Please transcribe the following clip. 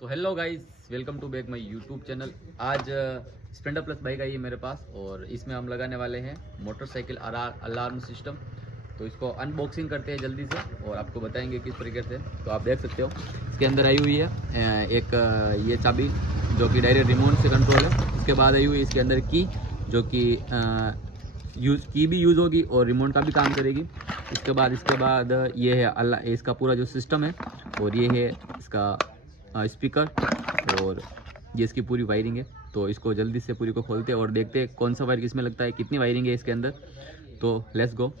तो hello guys, welcome to back my YouTube channel. आज Splendor plus bike आई है मेरे पास और इसमें हम लगाने वाले हैं मोटरसाइकिल अलार्म सिस्टम। तो इसको अनबॉक्सिंग करते हैं जल्दी से और आपको बताएंगे किस तरीके से। तो आप देख सकते हो इसके अंदर आई हुई है एक ये चाबी जो कि डायरेक्ट रिमोट से कंट्रोल है। इसके बाद आई हुई है इसके अंदर की जो कि की भी यूज़ होगी और रिमोट का भी काम करेगी। इसके बाद ये है अल्लाह इसका पूरा जो सिस्टम है और ये है इसका स्पीकर और ये इसकी पूरी वायरिंग है। तो इसको जल्दी से पूरी को खोलते हैं और देखते हैं कौन सा वायर किसमें लगता है, कितनी वायरिंग है इसके अंदर। तो लेट्स गो।